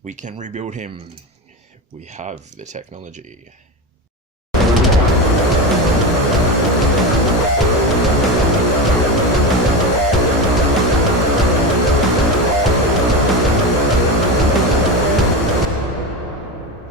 We can rebuild him. We have the technology.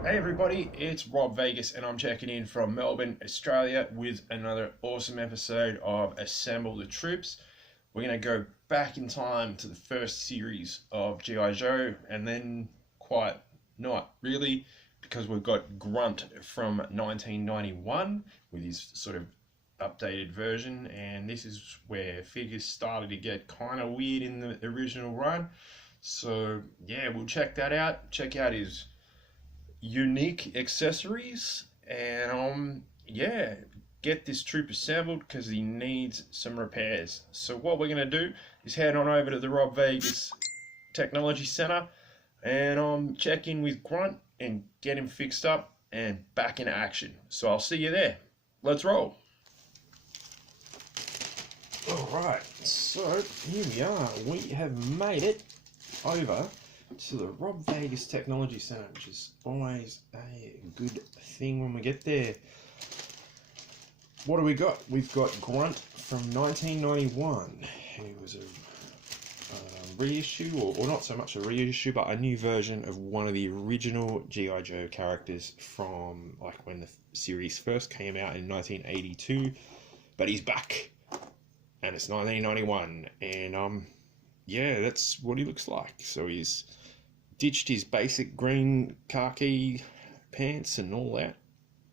Hey everybody, it's Rob Vegas and I'm checking in from Melbourne, Australia with another awesome episode of Assemble the Troops. We're going to go back in time to the first series of G.I. Joe and then quite not really, because we've got Grunt from 1991 with his sort of updated version, and this is where figures started to get kind of weird in the original run. So yeah, we'll check that out, check out his unique accessories, and yeah, get this troop assembled because he needs some repairs. So what we're going to do is head on over to the Rob Vegas Technology Center and check in with Grunt and get him fixed up and back in action. So I'll see you there. Let's roll. Alright, so here we are. We have made it over to the Rob Vegas Technology Center, which is always a good thing when we get there. What do we got? We've got Grunt from 1991, who was a reissue, or not so much a reissue, but a new version of one of the original G.I. Joe characters from like when the series first came out in 1982. But he's back, and it's 1991, and yeah, that's what he looks like. So he's ditched his basic green khaki pants and all that,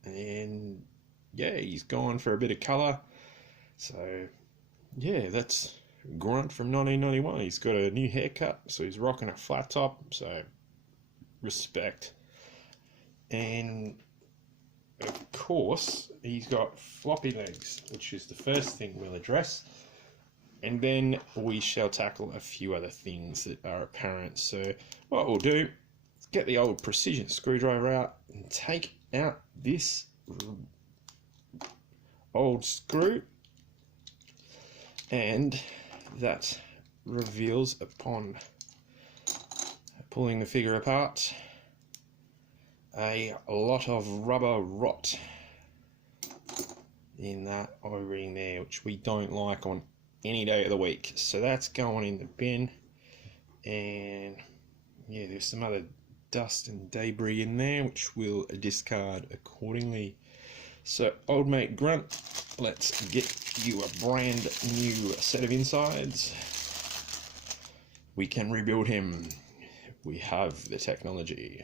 and yeah, he's gone for a bit of colour. So yeah, that's Grunt from 1991. He's got a new haircut, so he's rocking a flat top, so respect. And of course he's got floppy legs, which is the first thing we'll address, and then we shall tackle a few other things that are apparent. So what we'll do is get the old precision screwdriver out and take out this old screw, and that reveals, upon pulling the figure apart, a lot of rubber rot in that O-ring there, which we don't like on any day of the week. So that's going in the bin, and yeah, there's some other dust and debris in there which we'll discard accordingly. So old mate Grunt, let's get you a brand new set of insides. We can rebuild him. We have the technology.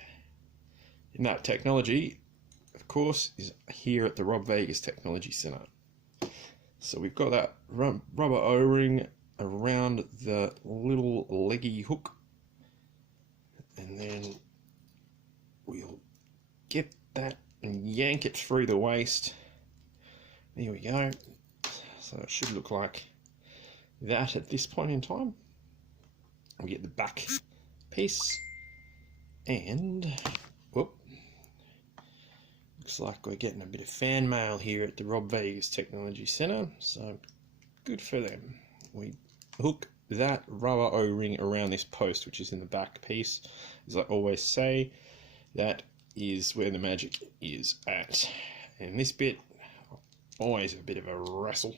And that technology, of course, is here at the Rob Vegas Technology Center. So we've got that rubber O-ring around the little leggy hook, and then we'll get that and yank it through the waist. There we go. So it should look like that at this point in time. We get the back piece, and whoop, looks like we're getting a bit of fan mail here at the Rob Vegas Technology Center, so good for them. We hook that rubber O-ring around this post, which is in the back piece. As I always say, that is where the magic is at. And this bit, always a bit of a wrestle,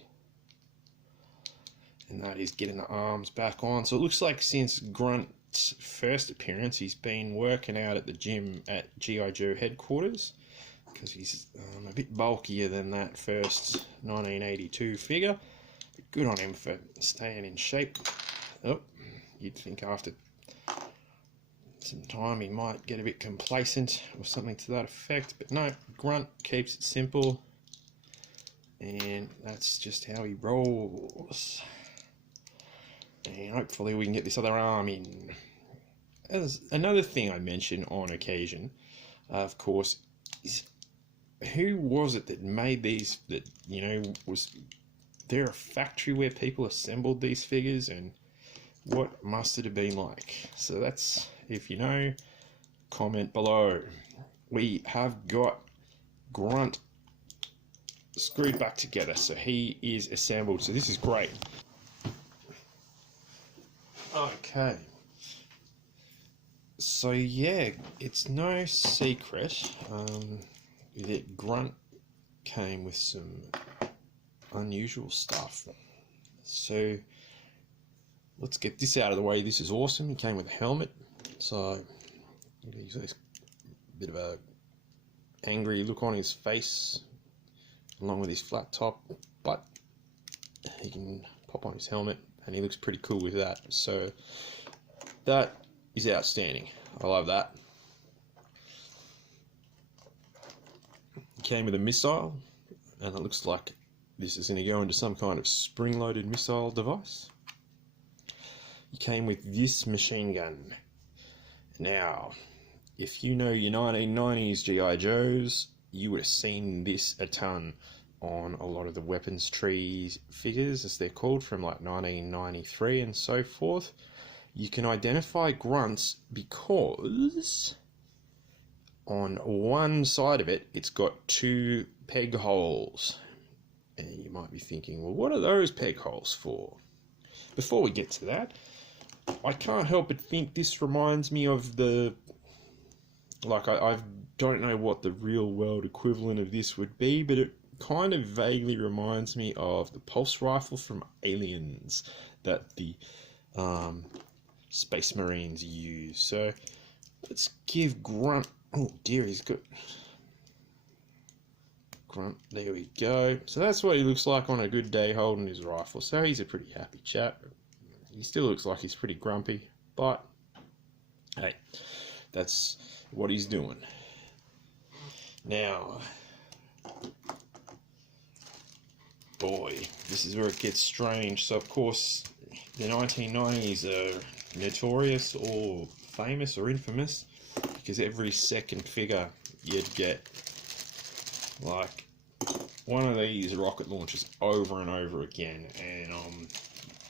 and that is getting the arms back on. So it looks like since Grunt's first appearance, he's been working out at the gym at G.I. Joe headquarters, because he's a bit bulkier than that first 1982 figure. But good on him for staying in shape. Oh, you'd think after some time he might get a bit complacent or something to that effect, but no, Grunt keeps it simple, and that's just how he rolls. And hopefully we can get this other arm in. As another thing I mention on occasion, of course, is who was it that made these? That, you know, was there a factory where people assembled these figures, and what must it have been like? So that's, if you know, comment below. We have got Grunt screwed back together, so he is assembled, so this is great. Okay, So yeah, it's no secret that Grunt came with some unusual stuff. So let's get this out of the way. This is awesome. He came with a helmet, so he's a bit of a angry look on his face, along with his flat top, but he can pop on his helmet, and he looks pretty cool with that. So that is outstanding. I love that. He came with a missile, and it looks like this is going to go into some kind of spring-loaded missile device. He came with this machine gun. Now, if you know your 1990s G.I. Joes, you would have seen this a ton on a lot of the weapons tree figures, as they're called, from like 1993 and so forth. You can identify grunts because on one side of it, it's got two peg holes. And you might be thinking, well, what are those peg holes for? Before we get to that, I can't help but think this reminds me of the... Like, I don't know what the real world equivalent of this would be, but it kind of vaguely reminds me of the pulse rifle from Aliens that the Space Marines use. So let's give Grunt... Oh dear, he's got... Grunt, there we go. So that's what he looks like on a good day holding his rifle. So he's a pretty happy chap. He still looks like he's pretty grumpy, but hey, that's what he's doing. Now, boy, this is where it gets strange. So of course, the 1990s are notorious or famous or infamous because every second figure you'd get like one of these rocket launchers over and over again, and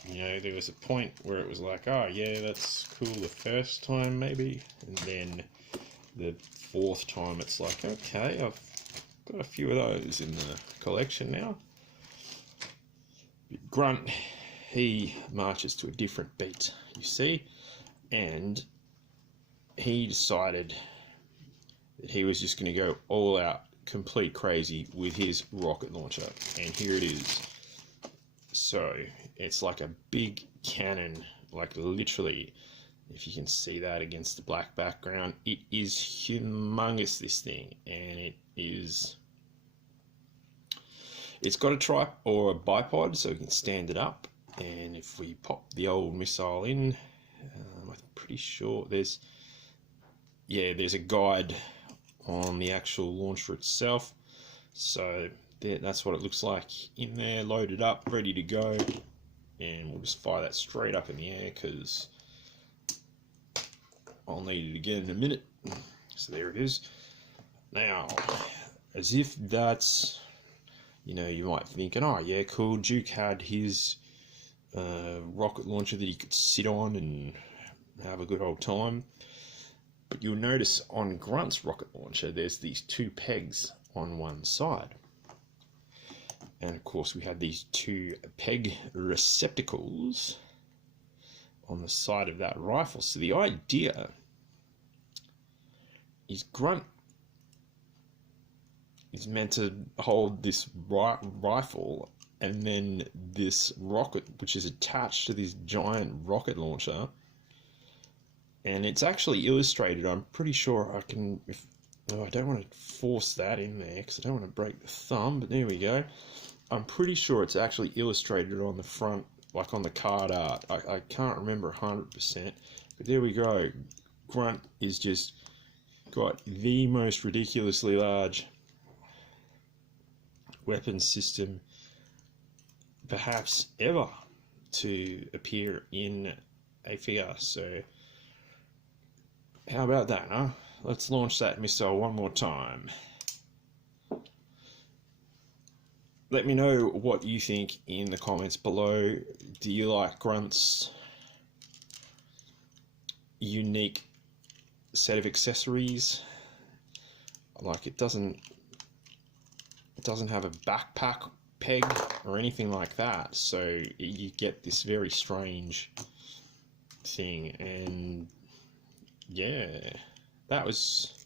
you know, there was a point where it was like, oh yeah, that's cool the first time maybe, and then the fourth time it's like, okay, I've got a few of those in the collection now. But Grunt, he marches to a different beat, you see, and he decided that he was just going to go all out complete crazy with his rocket launcher, and here it is. So it's like a big cannon, like literally, if you can see that against the black background, it is humongous, this thing, and it's got a tripod or a bipod, so you can stand it up, and if we pop the old missile in, I'm pretty sure there's a guide on the actual launcher itself. So that's what it looks like in there, loaded up, ready to go, and we'll just fire that straight up in the air because I'll need it again in a minute. So there it is. Now, as if that's, you know, you might be thinking, oh yeah, cool, Duke had his rocket launcher that he could sit on and have a good old time. But you'll notice on Grunt's rocket launcher, there's these two pegs on one side. And of course, we had these two peg receptacles on the side of that rifle. So the idea is Grunt is meant to hold this rifle, and then this rocket, which is attached to this giant rocket launcher. And it's actually illustrated. I'm pretty sure I can... I don't want to force that in there because I don't want to break the thumb, but there we go. I'm pretty sure it's actually illustrated on the front, like on the card art. I can't remember 100%, but there we go. Grunt is just got the most ridiculously large weapon system perhaps ever to appear in a figure. So how about that, huh? Let's launch that missile one more time. Let me know what you think in the comments below. Do you like Grunt's unique set of accessories? Like, it doesn't have a backpack peg or anything like that, so you get this very strange thing. And yeah, that was,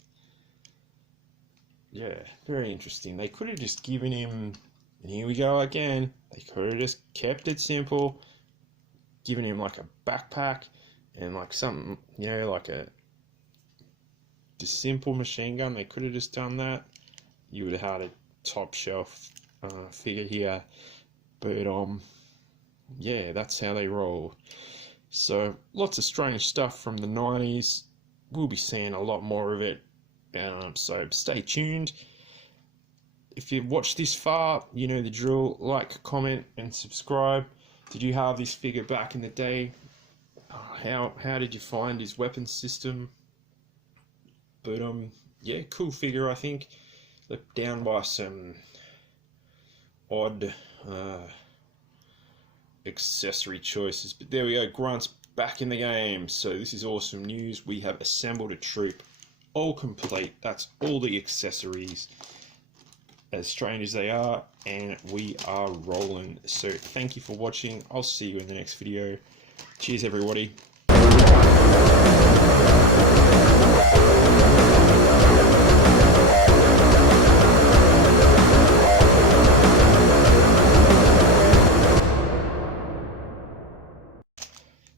yeah, very interesting. They could have just given him, and here we go again, they could have just kept it simple, given him like a backpack and like something, you know, like a just simple machine gun. They could have just done that. You would have had a top shelf figure here, but yeah, that's how they roll. So lots of strange stuff from the 90s. We'll be seeing a lot more of it, so stay tuned. If you've watched this far, you know the drill. Like, comment and subscribe. Did you have this figure back in the day? How did you find his weapon system? But yeah, cool figure, I think. Let down by some odd accessory choices, but there we go. Grunt's back in the game, so this is awesome news. We have assembled a troop, all complete. That's all the accessories, as strange as they are, and we are rolling. So thank you for watching. I'll see you in the next video. Cheers, everybody.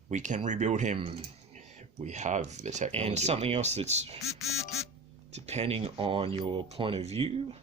We can rebuild him. We have the technology. And something else that's, depending on your point of view,